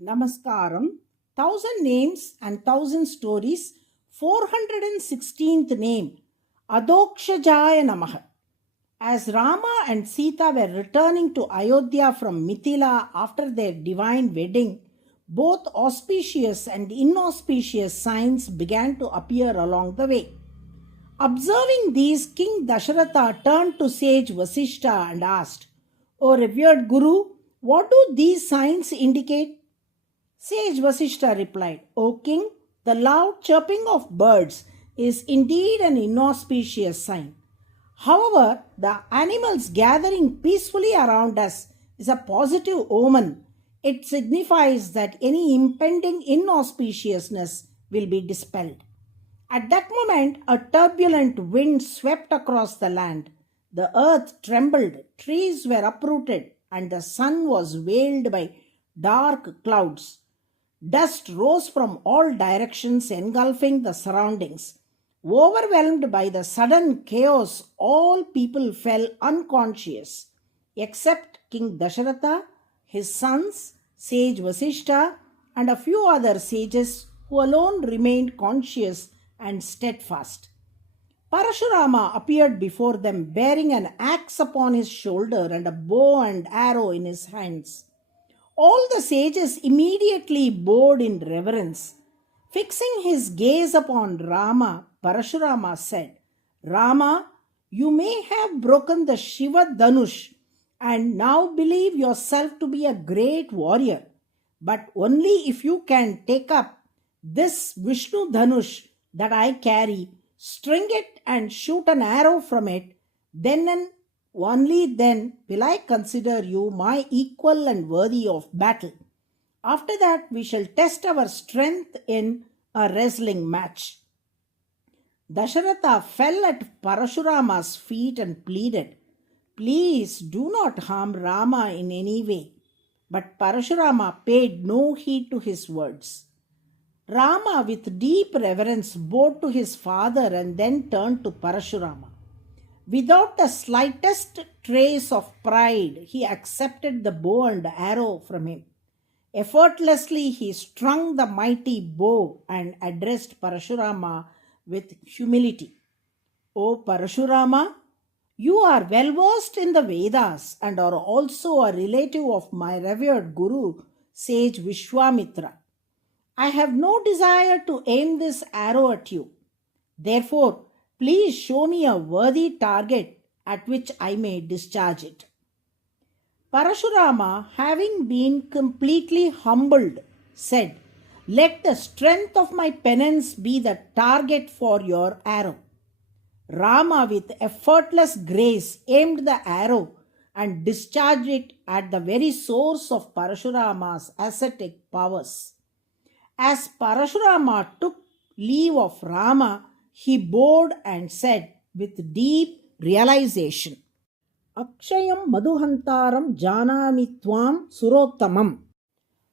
Namaskaram, Thousand Names and Thousand Stories, 416th name, ADHOKSHJAAYA NAMAH. As Rama and Sita were returning to Ayodhya from Mithila after their divine wedding, both auspicious and inauspicious signs began to appear along the way. Observing these, King Dasharatha turned to sage Vasishta and asked, "O revered Guru, what do these signs indicate?" Sage Vasishta replied, "O king, the loud chirping of birds is indeed an inauspicious sign. However, the animals gathering peacefully around us is a positive omen. It signifies that any impending inauspiciousness will be dispelled." At that moment, a turbulent wind swept across the land. The earth trembled, trees were uprooted, and the sun was veiled by dark clouds. Dust rose from all directions, engulfing the surroundings. Overwhelmed by the sudden chaos, all people fell unconscious, except King Dasharatha, his sons, sage Vasishta, and a few other sages who alone remained conscious and steadfast. Parashurama appeared before them, bearing an axe upon his shoulder and a bow and arrow in his hands. All the sages immediately bowed in reverence. Fixing his gaze upon Rama, Parashurama said, "Rama, you may have broken the Shiva Dhanush and now believe yourself to be a great warrior, but only if you can take up this Vishnu Dhanush that I carry, string it and shoot an arrow from it, then and only then will I consider you my equal and worthy of battle. After that we shall test our strength in a wrestling match." Dasharatha fell at Parashurama's feet and pleaded, "Please do not harm Rama in any way." But Parashurama paid no heed to his words. Rama, with deep reverence, bowed to his father and then turned to Parashurama. Without the slightest trace of pride, he accepted the bow and arrow from him. Effortlessly, he strung the mighty bow and addressed Parashurama with humility. "O Parashurama, you are well versed in the Vedas and are also a relative of my revered Guru, sage Vishwamitra. I have no desire to aim this arrow at you. Therefore, please show me a worthy target at which I may discharge it." Parashurama, having been completely humbled, said, "Let the strength of my penance be the target for your arrow." Rama, with effortless grace, aimed the arrow and discharged it at the very source of Parashurama's ascetic powers. As Parashurama took leave of Rama, he bowed and said with deep realization, "Akshayam madhuhantaram janami tvam surottamam."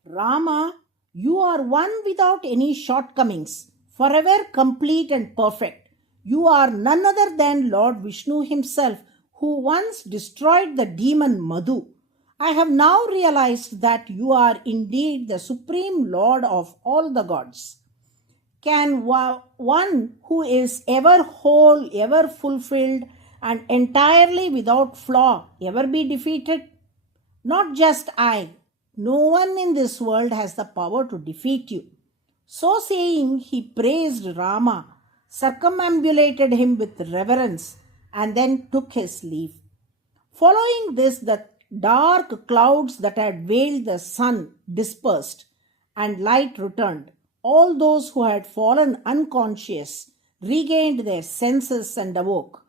Rama, you are one without any shortcomings, forever complete and perfect. You are none other than Lord Vishnu himself, who once destroyed the demon Madhu. I have now realized that you are indeed the supreme Lord of all the gods. Can one who is ever whole, ever fulfilled, and entirely without flaw ever be defeated? Not just I. No one in this world has the power to defeat you." So saying, he praised Rama, circumambulated him with reverence, and then took his leave. Following this, the dark clouds that had veiled the sun dispersed, and light returned. All those who had fallen unconscious regained their senses and awoke.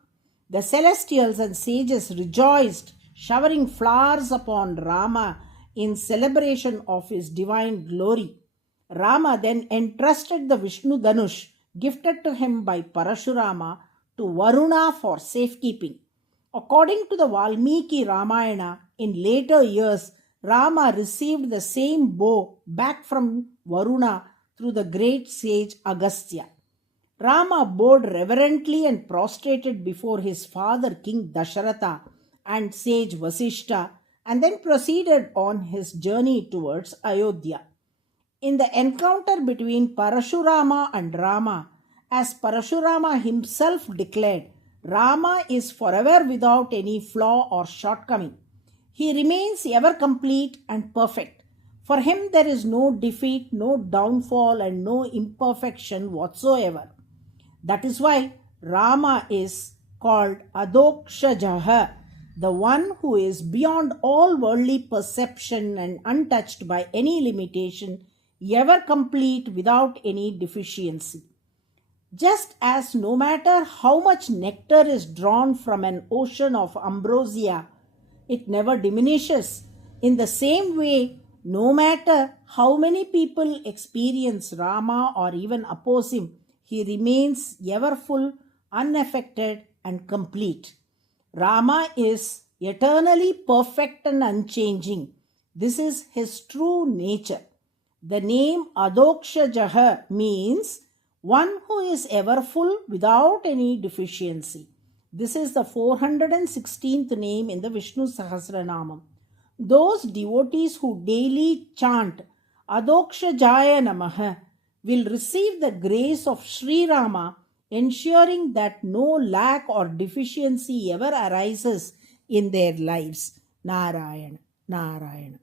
The celestials and sages rejoiced, showering flowers upon Rama in celebration of his divine glory. Rama then entrusted the Vishnu Dhanush, gifted to him by Parashurama, to Varuna for safekeeping. According to the Valmiki Ramayana, in later years, Rama received the same bow back from Varuna through the great sage Agastya. Rama bowed reverently and prostrated before his father King Dasharatha and sage Vasishta, and then proceeded on his journey towards Ayodhya. In the encounter between Parashurama and Rama, as Parashurama himself declared, Rama is forever without any flaw or shortcoming. He remains ever complete and perfect. For him, there is no defeat, no downfall, and no imperfection whatsoever. That is why Rama is called ADHOKSHJAAYA, the one who is beyond all worldly perception and untouched by any limitation, ever complete without any deficiency. Just as no matter how much nectar is drawn from an ocean of ambrosia, it never diminishes. In the same way, no matter how many people experience Rama or even oppose him, he remains ever full, unaffected, and complete. Rama is eternally perfect and unchanging. This is his true nature. The name ADHOKSHJAAYA means one who is ever full without any deficiency. This is the 416th name in the Vishnu Sahasranamam. Those devotees who daily chant ADHOKSHJAAYA NAMAH will receive the grace of Sri Rama, ensuring that no lack or deficiency ever arises in their lives. Narayana, Narayana.